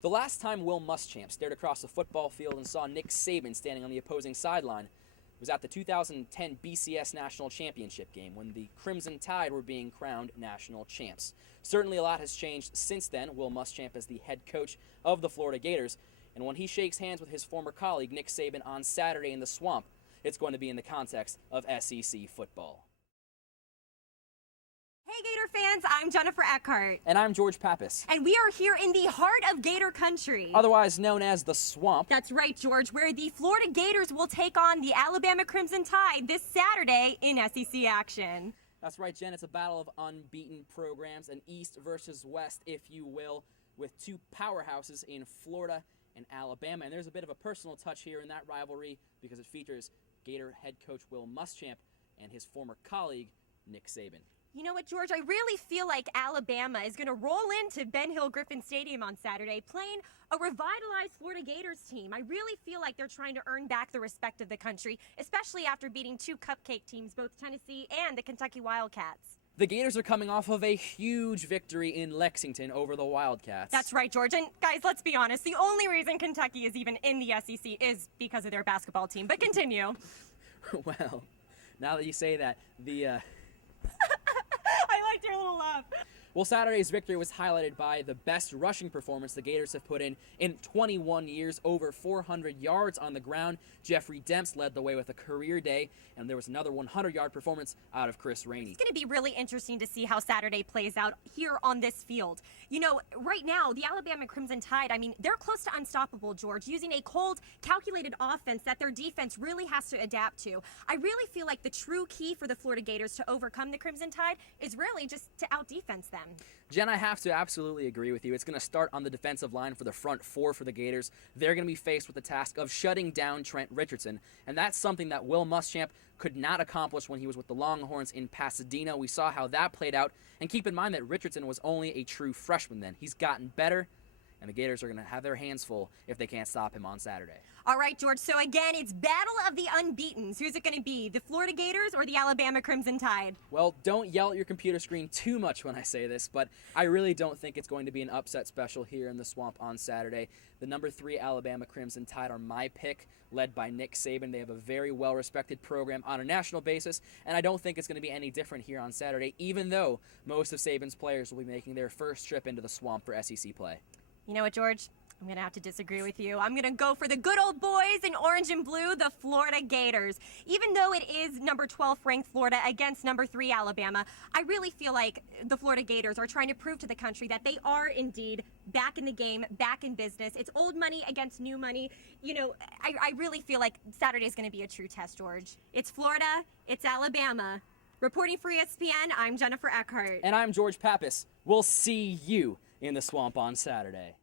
The last time Will Muschamp stared across the football field and saw Nick Saban standing on the opposing sideline was at the 2010 BCS National Championship game when the Crimson Tide were being crowned national champs. Certainly a lot has changed since then. Will Muschamp is the head coach of the Florida Gators, and when he shakes hands with his former colleague Nick Saban on Saturday in the Swamp, it's going to be in the context of SEC football. Hey Gator fans, I'm Jennifer Eckhart. And I'm George Pappas. And we are here in the heart of Gator country. Otherwise known as the Swamp. That's right, George, where the Florida Gators will take on the Alabama Crimson Tide this Saturday in SEC action. That's right, Jen. It's a battle of unbeaten programs, an East versus West, if you will, with two powerhouses in Florida and Alabama. And there's a bit of a personal touch here in that rivalry because it features Gator head coach Will Muschamp and his former colleague, Nick Saban. You know what, George? I really feel like Alabama is going to roll into Ben Hill Griffin Stadium on Saturday playing a revitalized Florida Gators team. I really feel like they're trying to earn back the respect of the country, especially after beating two cupcake teams, both Tennessee and the Kentucky Wildcats. The Gators are coming off of a huge victory in Lexington over the Wildcats. That's right, George. And guys, let's be honest, the only reason Kentucky is even in the SEC is because of their basketball team. But continue. Well, now that you say that, I liked your little laugh. Well, Saturday's victory was highlighted by the best rushing performance the Gators have put in 21 years, over 400 yards on the ground. Jeffrey Demps led the way with a career day, and there was another 100-yard performance out of Chris Rainey. It's going to be really interesting to see how Saturday plays out here on this field. You know, right now, the Alabama Crimson Tide, I mean, they're close to unstoppable, George, using a cold, calculated offense that their defense really has to adapt to. I really feel like the true key for the Florida Gators to overcome the Crimson Tide is really just to out-defense them. Jen, I have to absolutely agree with you. It's going to start on the defensive line for the front four for the Gators. They're going to be faced with the task of shutting down Trent Richardson, and that's something that Will Muschamp could not accomplish when he was with the Longhorns in Pasadena. We saw how that played out, and keep in mind that Richardson was only a true freshman then. He's gotten better, and the Gators are going to have their hands full if they can't stop him on Saturday. All right, George, so again, it's Battle of the Unbeatens. Who's it going to be, the Florida Gators or the Alabama Crimson Tide? Well, don't yell at your computer screen too much when I say this, but I really don't think it's going to be an upset special here in the Swamp on Saturday. The number 3 Alabama Crimson Tide are my pick, led by Nick Saban. They have a very well-respected program on a national basis, and I don't think it's going to be any different here on Saturday, even though most of Saban's players will be making their first trip into the Swamp for SEC play. You know what, George? I'm going to have to disagree with you. I'm going to go for the good old boys in orange and blue, the Florida Gators. Even though it is number 12 ranked Florida against number 3 Alabama, I really feel like the Florida Gators are trying to prove to the country that they are indeed back in the game, back in business. It's old money against new money. You know, I really feel like Saturday is going to be a true test, George. It's Florida, it's Alabama. Reporting for ESPN, I'm Jennifer Eckhart. And I'm George Pappas. We'll see you in the Swamp on Saturday.